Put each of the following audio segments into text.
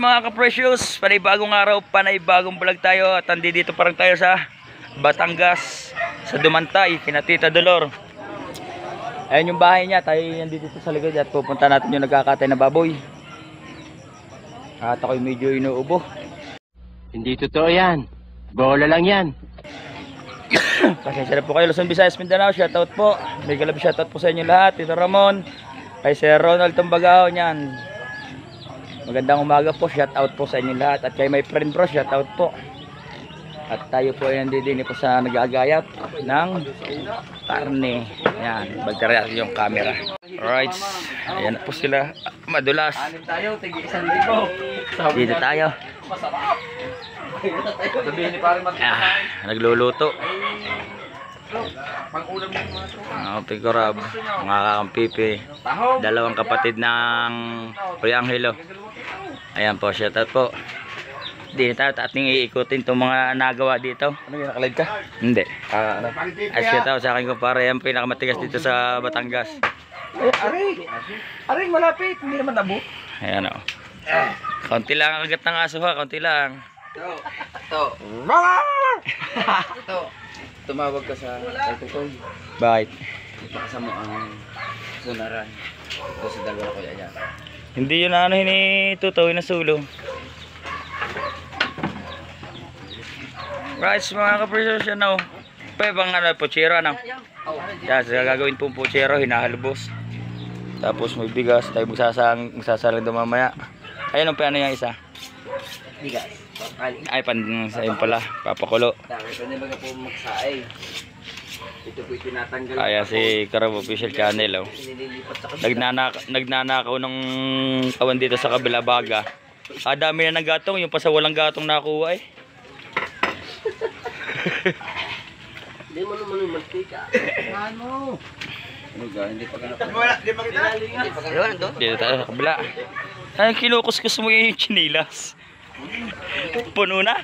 mga ka-precious, panay-bagong araw, panay-bagong vlog tayo. At dito parang tayo sa Batangas, sa Dumantay, kina Tita Dolor. Ayan yung bahay niya, tayo nandito sa likod at pupunta natin yung nagkakatay na baboy. At ako'y medyo inuubo. Hindi totoo yan, bola lang yan. Pasensya na po kayo, Luzon, Visayas, Mindanao. Shoutout po, may galab shoutout po sa inyo lahat. Tito Ramon, kay Sir Ronald Tumbagao niyan. Magandang umaga po, shoutout po sa inyo lahat. At kay my friend bro, shoutout po. At tayo po ay nandidini po sa nag-aagayat ng karne. Yan, bagtara yung camera. Alright, ayan po sila. Madulas. Dito tayo. Nagluluto. Pikorab, mga kakampipi. Dalawang kapatid ng Kuya Angelo. Ayan po, shoutout po. Hindi tayo ating iikutin itong mga nagawa dito. Ano yung nakalive ka? Hindi. Ay shoutout sa akin kumpare. Yan pinakamatigas dito sa Batangas. Aray, malapit. Hindi naman nabo. Ayan o. Kaunti lang ang agat ng aso ha. Kaunti lang. Ito. Tumawag ka sa Tutoy. Bakit? Ipakasa mo ang sunaran. Ito sa dalawa ko yan. Hindi yun na ano hinitutoy na sulo. Right, mga ka-precious yan o. Pwebang ano, puchero ano. Yan, gagawin pong puchero, hinahalubos. Tapos may bigas, tayo magsasalang doon mamaya. Ayun pa ano yung isa. Bigas. Ay, sayang pala, papakulo. Ito po itinatanggal. Kaya si Karab Official Channel oh. Nagnanakaw ng kawan dito sa kabila baga. Dami na ng gatong, yung pa sa walang gatong nakuha eh. Hindi mo naman yung mantika. Ano? Hindi pa kita. Dito tayo sa kabila. Ay, kinukuskus mo yung chinilas. Puno na.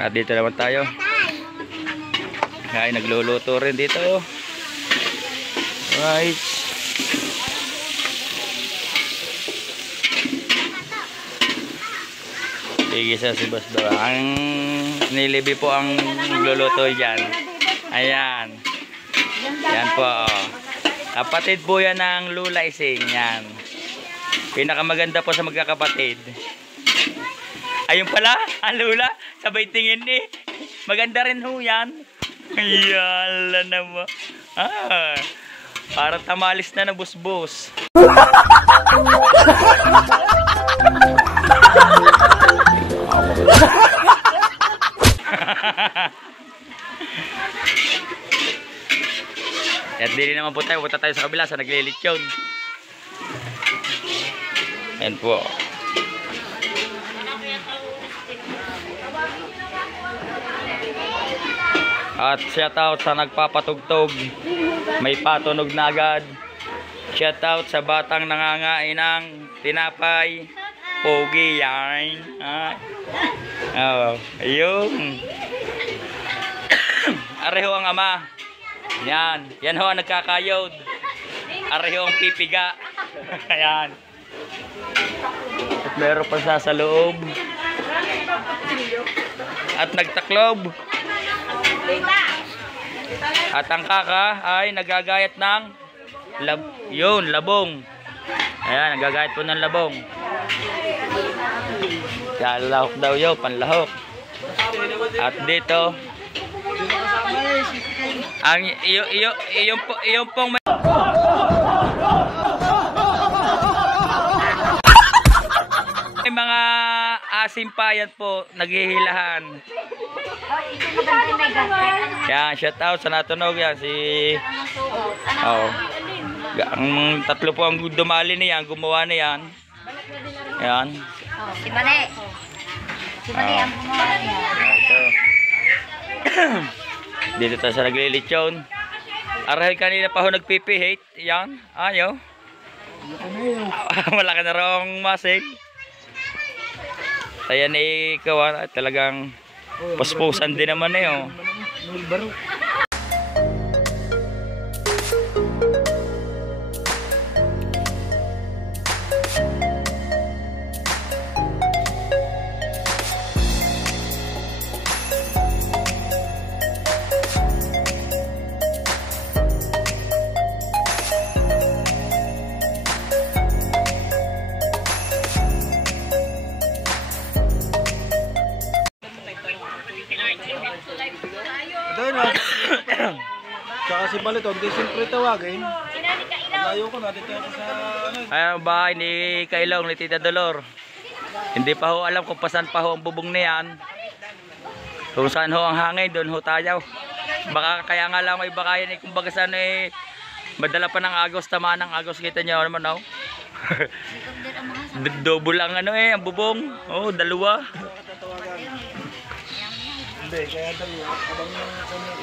At dito naman tayo. Ay, nagluluto rin dito. Right. Igisa si Boss Dora. Ang nilibi po ang luluto dyan. Ayan. Yan po. Kapatid po yan ng Lula Ising. Yan. Pinakamaganda po sa magkakapatid. Ayun pala, ang Lula. Sabay tingin eh. Maganda rin ho yan. Yala naman. Parang tamalis na busbos. At dili naman po tayo, punta tayo sa kabila sa naglilitsyon. Ayan po. At shoutout sa nagpapatugtog, may patunog na agad. Shoutout sa batang nangangain ng tinapay, pogi yan. Ayun. Areho ang ama. Yan. Yan ho ang nagkakayod. Areho ang pipiga. Ayan. At meron pa sa loob. At nagtaklob. At ang kaka ay nagagayat ng labong. Ayan, nagagayat po ng labong. Lahok daw yun, panlahok. At dito ang yung pong may mga asim pa yan po naghihilahan. Yan, shout out sa natunog yan si ang tatlo po ang dumali niyan, gumawa na yan. Yan. Si Bane. Si Bane ang gumawa niya. Dito tayo sa naglilitsyon. Arahil kanina pa ho nagpipihate. Yan, ayaw. Malaki na rong muscle. Ayan eh, kawan, talagang paspusan din naman eh oh. Bali to, hindi siyempre tawagin. Layo ko na, dito ako sa ano. Ayan ang bahay ni Kailong, ni Tita Dolor. Hindi pa ho alam kung pasan pa ho ang bubong niyan. Kung saan ho ang hangin, doon ho tayo. Baka kaya nga lang may baka yan kumbaga saan madala pa ng agos, tama ng agos, kita nyo naman ho. Double ang ang bubong. Oh, dalawa. Hindi, kaya dalawa. Abang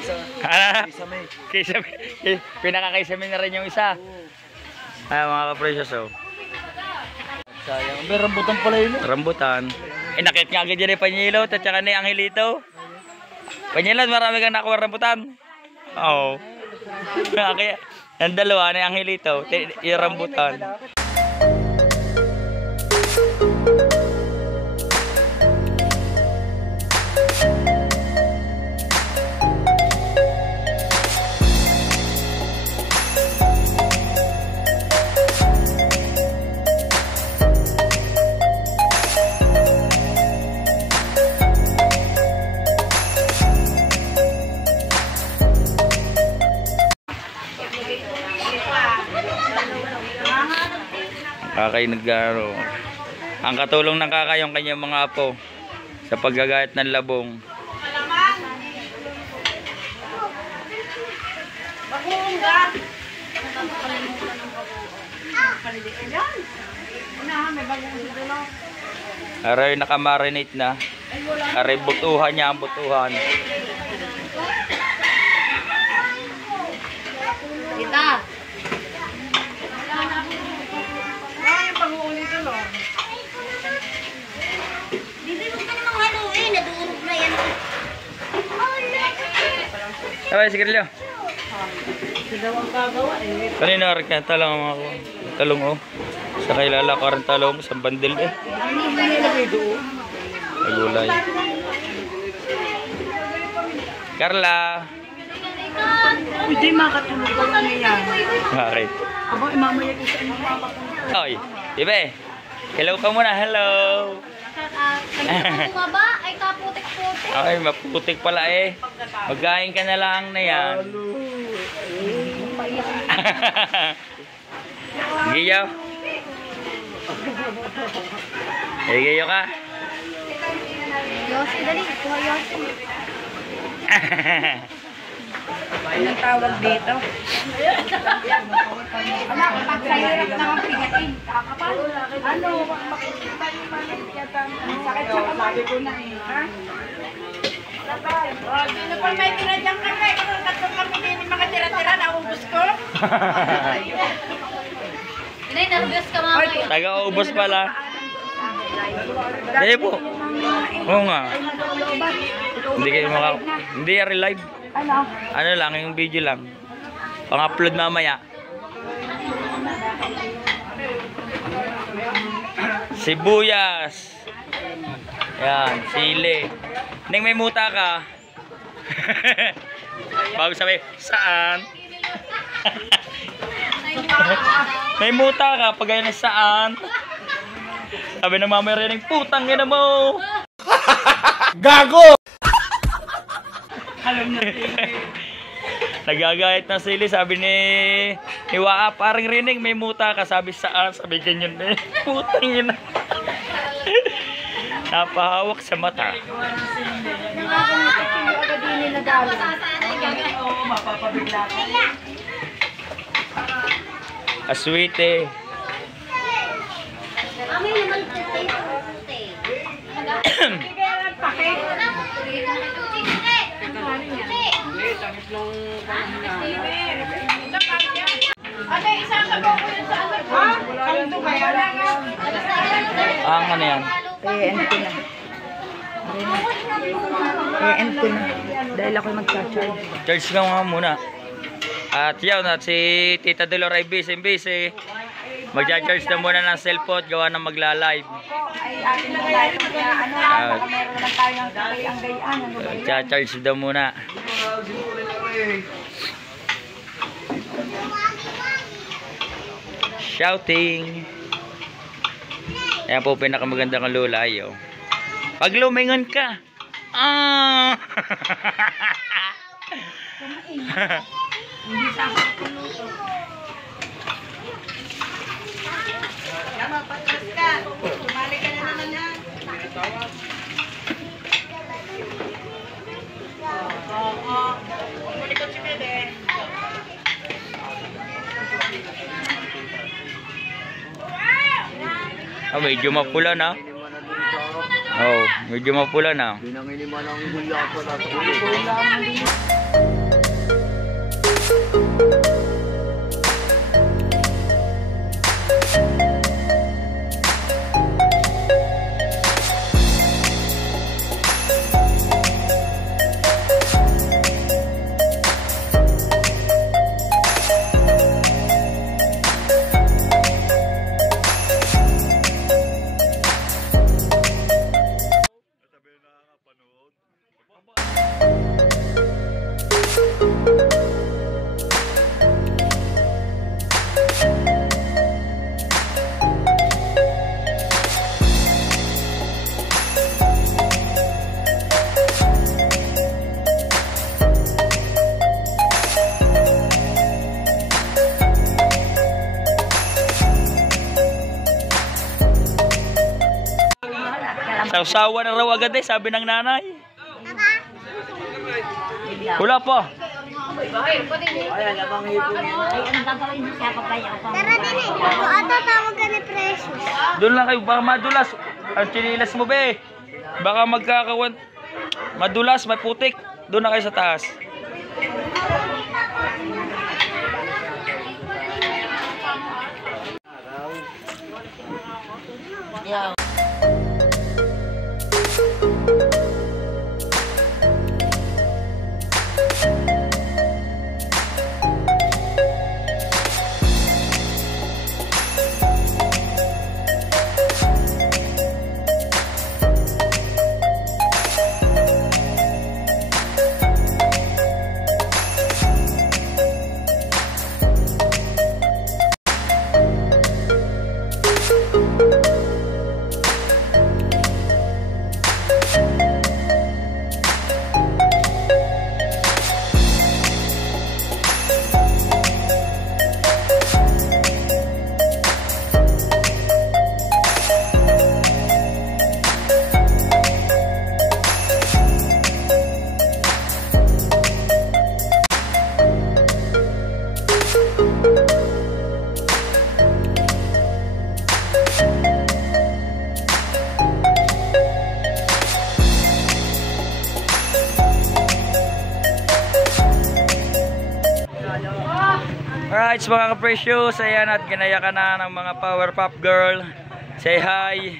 isa. Kisame. Pinakakaisame na rin yung isa. Ay, mga ka-precious oh. Sayang. May rambutan pala yun. Rambutan. Nakit nga agad dyan yung Panyilot at saka ni Angelito. Panyilot, marami kang nakuha rambutan. Oo. Kaya, ang dalawa ni Angelito, yung rambutan. Kakay naggaro. Ang katulong ng kakay yung kanyang mga apo sa paggagayat ng labong. Aray nakamarinate na. Aray butuhan niya ang butuhan. Kita. Sabay, sigarilyo. Sila ang gagawa eh. Kanina rin kaya talong ako. Talong oh. Sa kailala ko rin talong. Isang bandil eh. Nagulay. Carla. Hindi makatulog ko na yan. Bakit? Aba, imamaya ko sa inyo makapunta. Oy, Ibe. Hello ka muna. Hello. Kanina bumaba ay kaputik-putik. Ay, maputik pala eh. Magain ka na lang na yan. Giyo. Eh, giyo ka. Yosi, dali. Kuha Yosi. Anong tawag dito? Anak, pagkahirap na ang pingain. Kakapal. Ano? Sakit sa kamay ko na eh. Ha? Sino pa may tira dyan kami? Tatlong kami din mga tira-tira na ubus ko. Inay, narubos ka mamay. Taga-ubos pala. Dali po. Oo nga. Hindi kayo hindi yan live. Ano lang, yung video lang. Pang-upload mamaya. Sibuyas. Yan, sili. Neng may muta ka. Bago sabi, saan? May muta ka, pag ganyan saan? Sabi ng mama rin, putang ina mo. Gago! Alam na nagagayat na sili, sabi ni Waa, parang rinig, may muta ka, sabi saan? Sabi ganyan eh. Putang ina. Napahawak sa mata. Aswite. Amin naman tayo. Ate, isasabog ko yun sa anak ko. Kanto kaya lang. Ano yan? I-end ko na. I-end ko na. Dahil ako mag-charge. Charge ka nga muna. At yun, at si Tita Dolor ay busy. Magja-charge na muna ng cellphone, gawa ng magla-live. Ay, atin na tayo. Kaya ano, baka meron naman tayo ng ang gayaan. Magja-charge daw muna. Shouting. Ayan po pinakamagandang lulay oh. Pag lumingon ka. Ah. Hindi sa akin pinuto. Tama, patras ka. Tumali ka na naman yan. Oo. Malikot si Bebe. Ah, medyo mapula na. Oh, medyo mapula na. Binanginiman ang gulya ko na sa ulo. Sausawa na raw agad eh, sabi ng nanay. Wala pa. Ay, anong gagawin mo siya pagkaya ko? Tara din eh. Ato tawag ka ni Precious. Doon lang kayo, baka madulas. Ang chinilas mo be. Baka magkakawan. Madulas, may putik. Doon na kayo sa taas. Alright, mga ka-precious, ayan at ginaya ka na ng mga Power Pop Girl. Say hi.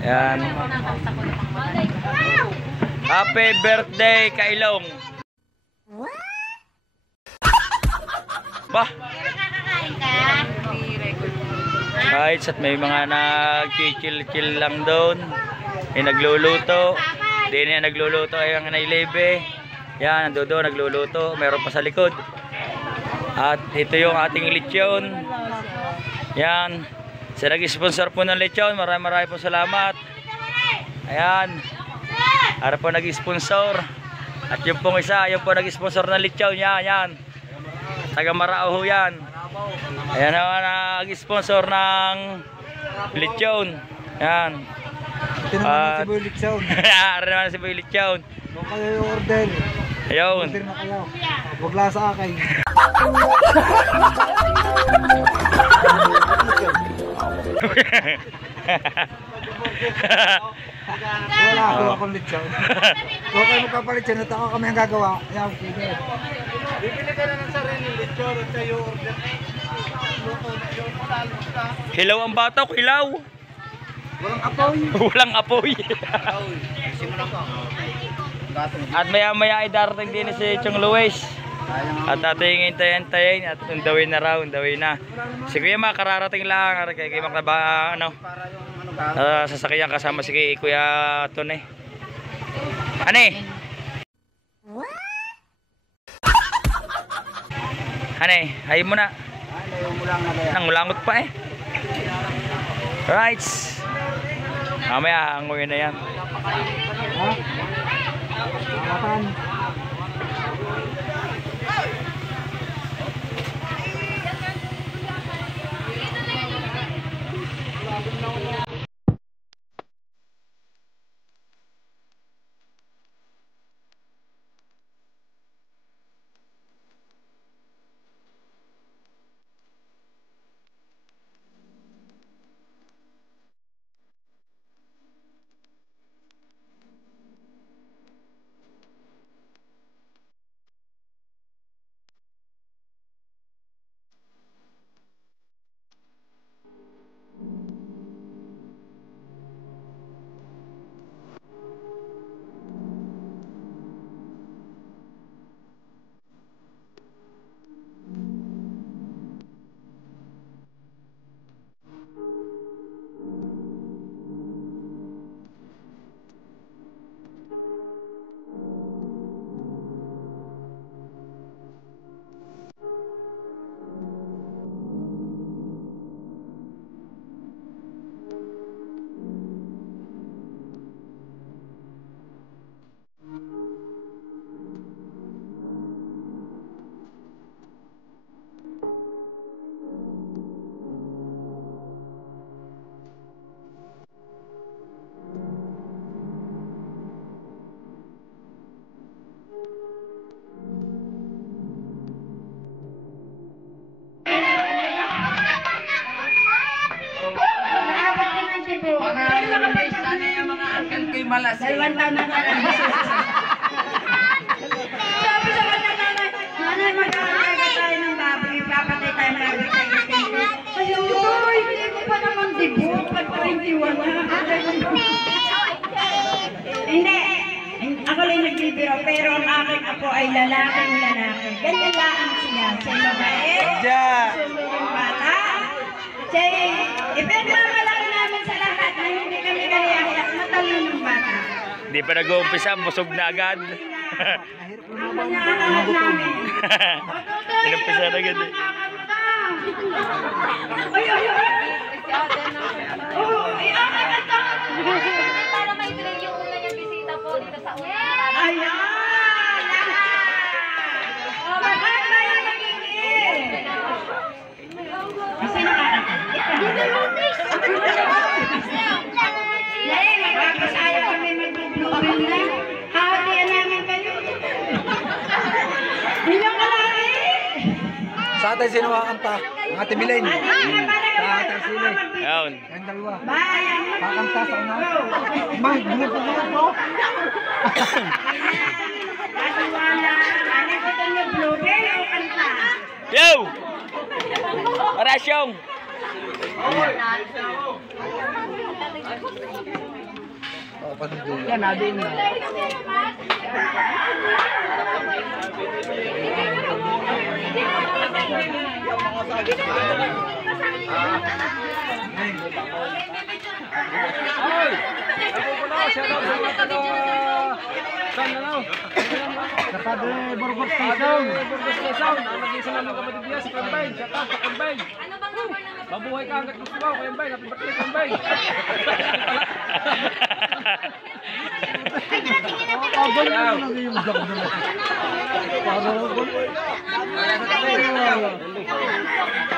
Ayan. Happy birthday, Kailong. Bah. Nakakakain ka? Right, at may mga nag-chill lang doon. May nagluluto. Di na nagluluto ay ang nailebe. Yan, nando doon nagluluto. Meron pa sa likod. At ito yung ating lechon. Yan. Sa nag-sponsor po ng lechon, maraming po salamat. Ayan. Ara po nag-sponsor. At yung pong isa, yung po nag-sponsor ng lechon. Yan, yan. Taga Marao yan. Ayan naman nag-sponsor ng lechon. Yan. Ito naman si Boy Lechon. Ara naman si Boy lechon. Kung kayo order, Ayun. order na kayo. Huwag lang sa akin. Wala akong lechon. Kung kayo magpapalit siya, nataka kami ang gagawa. Yan, sige. Bibili ka na ng sariling lechon at kayo order. Hilaw ang batok, hilaw. Walang apoy. Walang apoy. At maya-maya ay darating din si Chong Luis. At ating hintayin at undawin na raw, undawin na. Si Kuya Ma, kararating lang. Kaya makaba, ano, sasakyan kasama si Kuya Tone. Ane? Ane, hayin mo na. Nangulangot pa eh. Right. Mamaya, anguin na yan. Ha? Kapan? Sana yung mga uncle ko'y malas. Dalawang taon na sabi sa kanya, nanay, mag-aalaga tayo ng baboy. Papatay tayo ng baboy sa itin. Ayun, hindi ko pa naman dibuk. Pag-21 na. Hindi. Ako lang nagbibiro, pero ang aking apo ay lalaking lalaki. Ganyan lang siya. Siya mabait. Suluring bata. Siya ipagmamalaki namin sa lahat na hindi kami kaniyak. Matalinong bata. Hindi pa nag-uumpisa, busog na agad. Inumpisa na agad eh. Para may delay yung una niyang bisita po dito sa una. Ayan! Bakit ba yung magiging? Kasi nakakata. Nay, magkakasaya kami mag-blooming na. Hawatian namin kayo. Inyong kalari! Sa atin sino kakanta? Ang ate Milen. Sa ate Sili. Yun. Ang dalawa. Bayan mo! Kakanta sa una. May, gulat po. Katiwala. Ano ko ito niyo, blooming o kanta? Yo! Orasyong! Oh, patuloy. Yan, nadin na. Sa Padre Burgos Station. Nag-isa namin kapatid niya, si Kambay. Shout out sa Kambay. Ano bang number ng Mabuhay ka hanggat gusto mo, Kambay. Happy birthday, Kambay.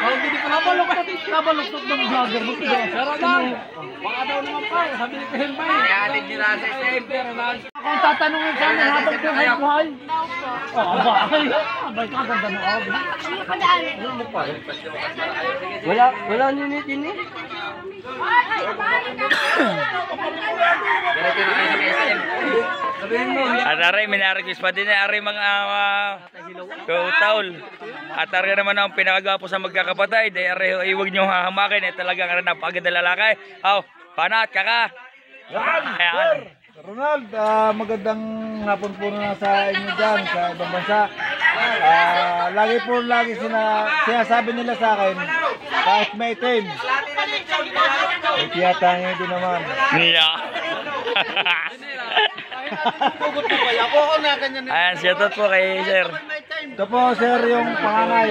Hindi pa nabaluktot ng vlogger mo. Pero lang, baka daw naman pa. Sabi ni Kambay. Atin ni Rasa Stemper. Kung tatanungin sa amin habang buhay. Oh, abay. Abay ka, ganda mo. Wala ninitin eh. At aray, minarequest pa din eh. Aray mga kautaol. At aray naman ang pinakagapo sa magkakapatay. Dahil aray, huwag nyo hahamakin. Eh, talagang napakaganda lalaki. Oh, panat, kaka. Ayan. Ronald, magandang hapon po na sa inyo dyan, sa ibang bansa. Lagi sinasabi nila sa akin, kahit may itim, ay tiyatangin din naman. Yeah. Ayan, shoutout po kay sir. Ito po, sir, yung panganay.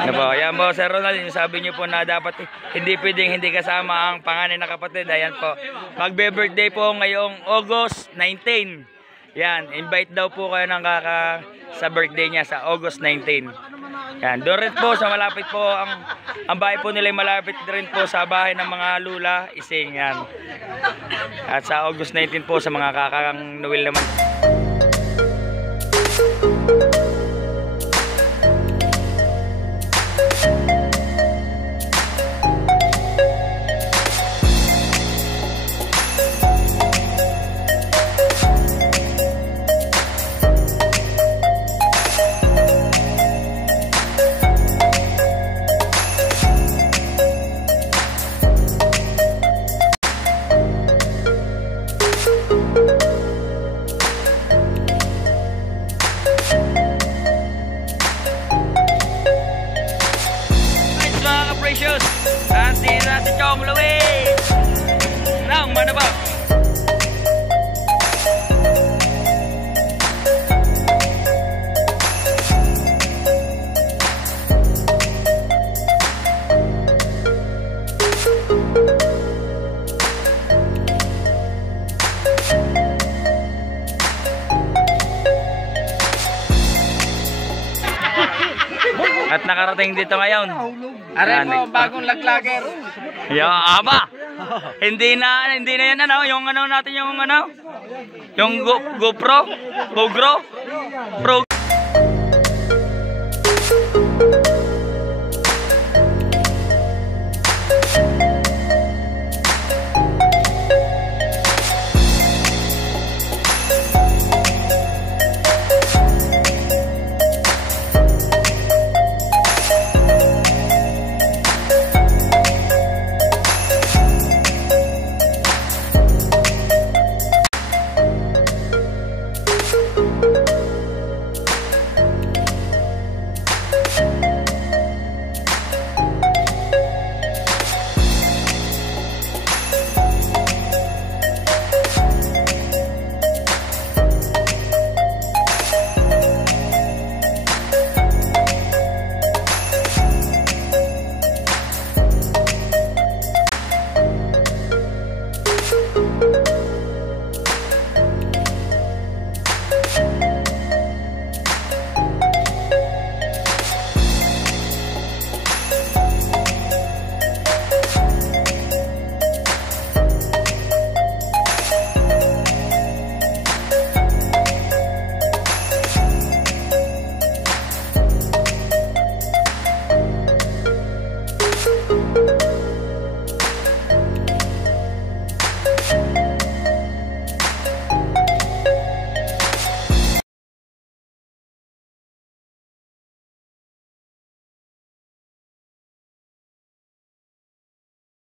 Ano po, ayan po, Sir Ronald, yung sabi niyo po na dapat hindi pwedeng hindi kasama ang panganay na kapatid. Ayan po, magbe-birthday po ngayong August 19. Yan, invite daw po kayo ng sa birthday niya sa August 19. Yan, doon rin po sa malapit po ang bahay po nila ay malapit rin po sa bahay ng mga lula, Ising yan. At sa August 19 po sa mga kakang Noel naman. Precious, nanti Chong Louie. Nang mana ba? At nakarating dito ngayon. Aray mo, bagong laglager. Yo, aba. Hindi na yan ano, yung ano natin yung ano. Yung GoPro, Pro.